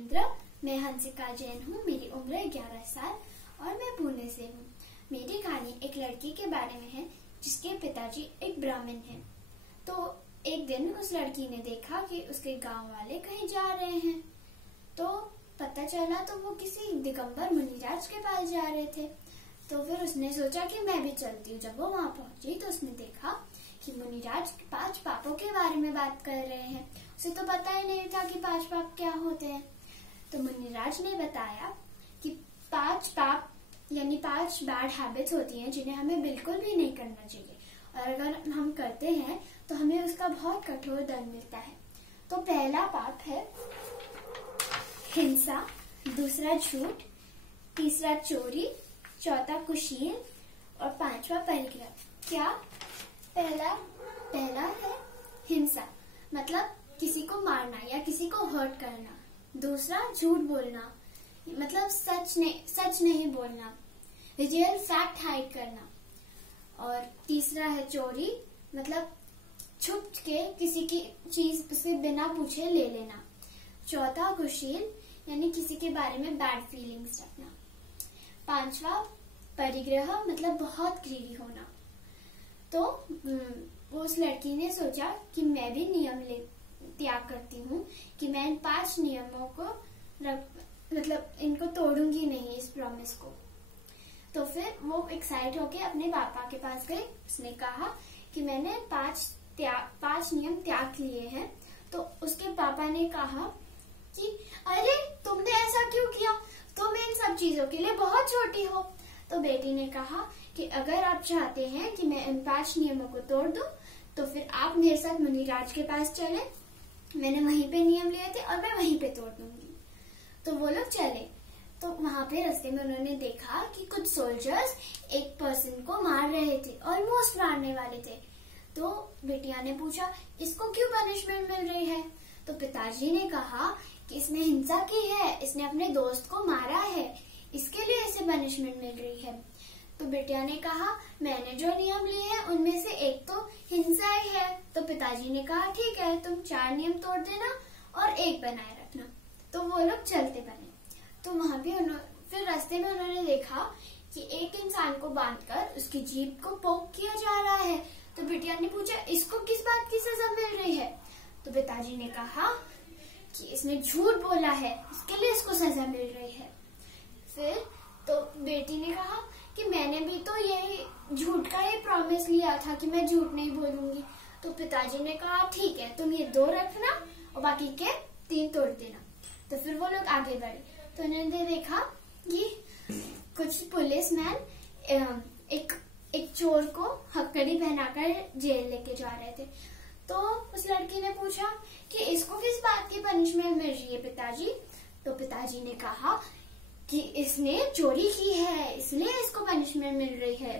महेंद्र। मैं हंसिका जैन हूँ। मेरी उम्र 11 साल और मैं पुणे से हूँ। मेरी कहानी एक लड़की के बारे में है जिसके पिताजी एक ब्राह्मण हैं। तो एक दिन उस लड़की ने देखा कि उसके गांव वाले कहीं जा रहे हैं। तो पता चला तो वो किसी दिगंबर मुनिराज के पास जा रहे थे। तो फिर उसने सोचा कि मैं भी चलती हूँ। जब वो वहां पहुंची तो उसने देखा कि मुनिराज 5 पापों के बारे में बात कर रहे हैं। उसे तो पता ही नहीं था कि 5 पाप क्या होते हैं। तो मुनिराज ने बताया कि 5 पाप यानी 5 बैड हैबिट्स होती हैं जिन्हें हमें बिल्कुल भी नहीं करना चाहिए, और अगर हम करते हैं तो हमें उसका बहुत कठोर दंड मिलता है। तो पहला पाप है हिंसा, दूसरा झूठ, तीसरा चोरी, चौथा कुशील और 5वां परिग्रह। क्या? पहला है हिंसा, मतलब किसी को मारना या किसी को हर्ट करना। दूसरा झूठ बोलना, मतलब सच नहीं बोलना, रियल फैक्ट हाइड करना। और तीसरा है चोरी, मतलब छुप के किसी की चीज से बिना पूछे ले लेना। चौथा कुशील, यानी किसी के बारे में बैड फीलिंग्स रखना। 5वां परिग्रह, मतलब बहुत ग्रीडी होना। तो उस लड़की ने सोचा कि मैं भी नियम त्याग करती हूँ कि मैं इन 5 नियमों को मतलब इनको तोड़ूंगी नहीं, इस प्रॉमिस को। तो फिर वो एक्साइट होके अपने पापा के पास गई। उसने कहा कि मैंने 5 नियम त्याग लिए हैं। तो उसके पापा ने कहा कि अरे तुमने ऐसा क्यों किया, तुम इन सब चीजों के लिए बहुत छोटी हो। तो बेटी ने कहा कि अगर आप चाहते हैं कि मैं इन 5 नियमों को तोड़ दूं तो फिर आप मेरे साथ मुनिराज के पास चले। मैंने वहीं पे नियम लिए थे और मैं वहीं पे तोड़ दूंगी। तो वो लोग चले। तो वहां पे रास्ते में उन्होंने देखा कि कुछ सोल्जर्स एक पर्सन को मार रहे थे, ऑलमोस्ट मारने वाले थे। तो बिटिया ने पूछा इसको क्यों पनिशमेंट मिल रही है। तो पिताजी ने कहा कि इसने हिंसा की है, इसने अपने दोस्त को मारा है, इसके लिए इसे पनिशमेंट मिल रही है। तो बिटिया ने कहा मैंने जो नियम लिए हैं उनमें से एक तो हिंसा ही है। तो पिताजी ने कहा ठीक है, तुम 4 नियम तोड़ देना और एक बनाए रखना। तो वो लोग चलते बने। तो वहां भी फिर रास्ते में उन्होंने देखा कि एक इंसान को बांधकर उसकी जीभ को पोक किया जा रहा है। तो बिटिया ने पूछा इसको किस बात की सजा मिल रही है। तो पिताजी ने कहा कि इसने झूठ बोला है, इसके लिए इसको सजा मिल रही है। फिर तो बेटी ने कहा कि मैंने भी तो यही झूठ का ही प्रॉमिस लिया था कि मैं झूठ नहीं बोलूंगी। तो पिताजी ने कहा ठीक है, तुम ये 2 रखना और बाकी के 3 तोड़ देना। तो फिर वो लोग आगे बढ़े। तो उन्होंने देखा कि कुछ पुलिसमैन एक चोर को हथकड़ी पहनाकर जेल लेके जा रहे थे। तो उस लड़की ने पूछा कि इसको किस बात की पनिशमेंट मिल रही है पिताजी। तो पिताजी ने कहा कि इसने चोरी की है, इसलिए इसको पनिशमेंट मिल रही है।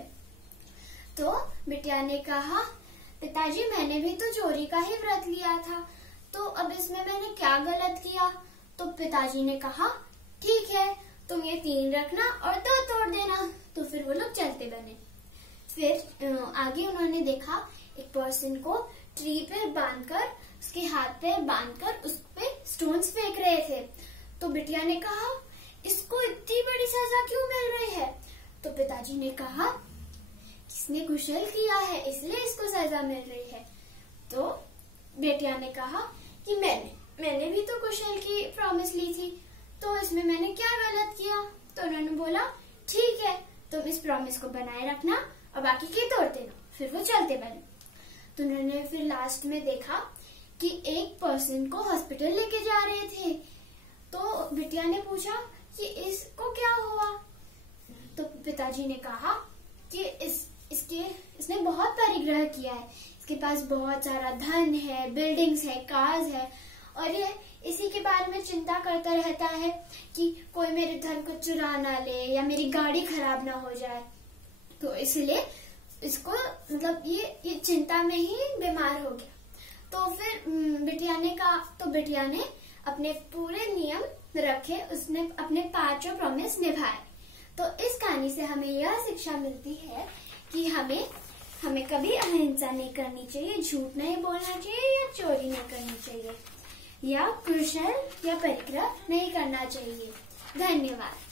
तो बिटिया ने कहा पिताजी मैंने भी तो चोरी का ही व्रत लिया था, तो अब इसमें मैंने क्या गलत किया। तो पिताजी ने कहा ठीक है, तुम ये 3 रखना और 2 तोड़ देना। तो फिर वो लोग चलते बने। फिर आगे उन्होंने देखा एक पर्सन को ट्री पे बांधकर, उसके हाथ पे बांधकर उस पे स्टोन्स फेंक रहे थे। तो बिटिया ने कहा इसको इतनी बड़ी सजा क्यों मिल रही है। तो पिताजी ने कहा इसने कुशल किया है इसलिए इसको सजा मिल रही है। तो बेटिया ने कहा कि मैंने भी तो कुशल की प्रॉमिस ली थी, तो इसमें मैंने क्या गलत किया। तो उन्होंने बोला ठीक है, तुम इस प्रॉमिस को बनाए रखना और बाकी के तोड़ देना। फिर वो चलते बने। तो उन्होंने फिर लास्ट में देखा कि एक पर्सन को हॉस्पिटल लेके जा रहे थे। तो बिटिया ने पूछा कि इसको क्या हुआ। तो पिताजी ने कहा कि इसने बहुत परिग्रह किया है, इसके पास बहुत सारा धन है, बिल्डिंग्स है, कार्स है, और ये इसी के बारे में चिंता करता रहता है कि कोई मेरे धन को चुरा ना ले या मेरी गाड़ी खराब ना हो जाए। तो इसलिए इसको मतलब ये चिंता में ही बीमार हो गया। तो फिर बिटिया ने अपने पूरे नियम रखे, उसने अपने 5 प्रॉमिस निभाए। तो इस कहानी से हमें यह शिक्षा मिलती है कि हमें कभी अहिंसा नहीं करनी चाहिए, झूठ नहीं बोलना चाहिए या चोरी नहीं करनी चाहिए। या कृष्ण या परिग्रह नहीं करना चाहिए। धन्यवाद।